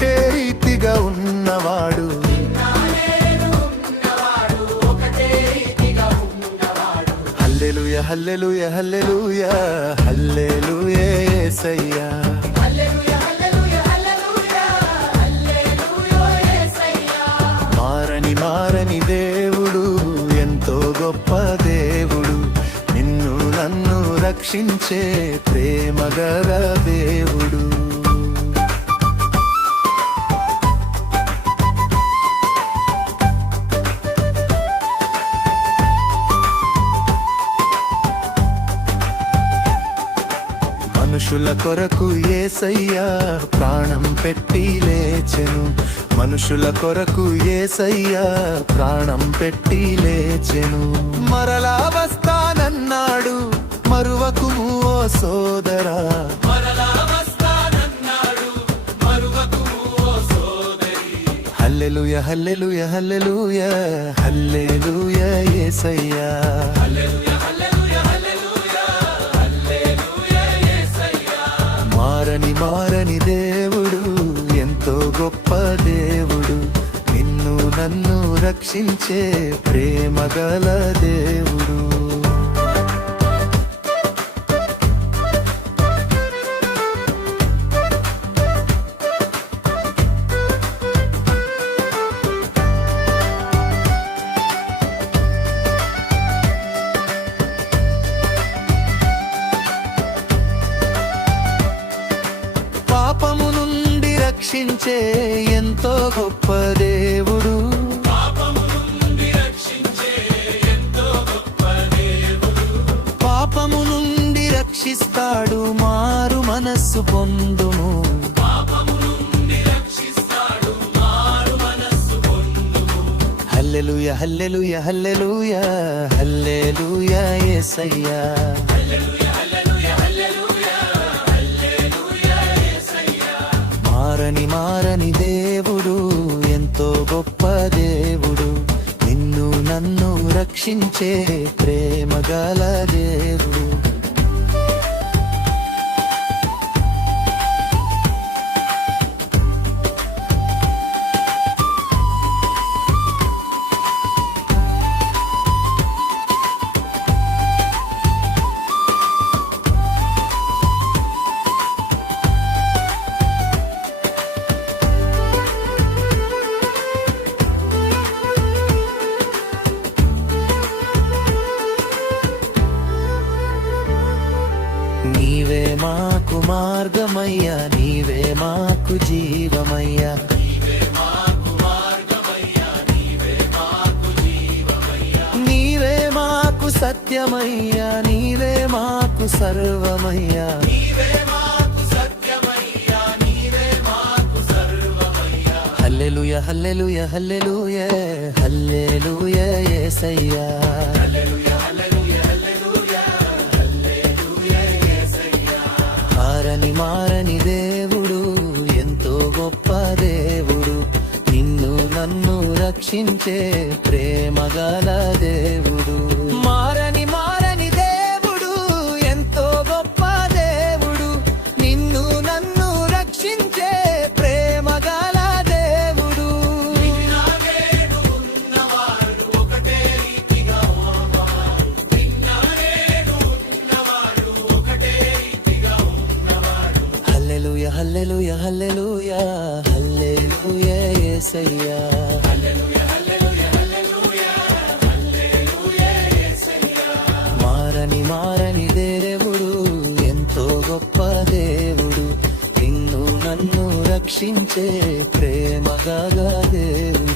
ఒకటే రీతిగా ఉన్నవాడు. హల్లెలూయా హల్లెలూయా హల్లెలూయా హల్లెలూయా యేసయ్యా. మారని మారని దేవుడు, ఎంతో గొప్ప దేవుడు, నిన్ను నన్ను రక్షించే ప్రేమగల దేవుడు. మనుషుల కొరకు యేసయ్యా ప్రాణం పెట్టి లేచెను. మనుషుల కొరకు యేసయ్యా ప్రాణం పెట్టి లేచెను. మరలా వస్తానన్నాడు, మరువకుము ఓ సోదరా. హల్లెలూయా హల్లెలూయా హల్లెలూయా హల్లెలూయా యేసయ్యా. మారని మారని దేవుడు, ఎంతో గొప్ప దేవుడు, నిన్ను నన్ను రక్షించే ప్రేమగల దేవుడు. పాపము నుండి రక్షించే ఎంతో గొప్ప దేవుడు. పాపము నుండి రక్షిస్తాడు, మారు మనస్సు పొందుము. హల్లెలూయా హల్లెలూయా హల్లెలూయా హల్లెలూయా యేసయ్యా. మారని మారని దేవుడు, ఎంతో గొప్ప దేవుడు, నిన్ను నన్ను రక్షించే ప్రేమగల దేవుడు. నీవే మాకు మార్గమయ్యా, నీవే మాకు జీవమయ్యా. నీవే మాకు సత్యమయ్యా, నీవే మాకు సర్వమయ్యా. హల్లెలూయా హల్లెలూయా హల్లెలూయా హల్లెలూయా యేసయ్యా. మారని మారని దేవుడు, ఎంతో గొప్ప దేవుడు, నిన్ను నన్ను రక్షించే ప్రేమగల దేవుడు. మారని మారని దేవుడు, ఎంతో గొప్ప దేవుడు, నిన్ను నన్ను రక్షించే ప్రేమగల దేవుడు. హల్లెలూయా హల్లెలూయా హల్లెలూయా హల్లెలూయా యేసయ్యా. మారని మారని దేవుడు, ఎంతో గొప్ప దేవుడు, నిన్ను నన్ను రక్షించే ప్రేమగల దేవుడు.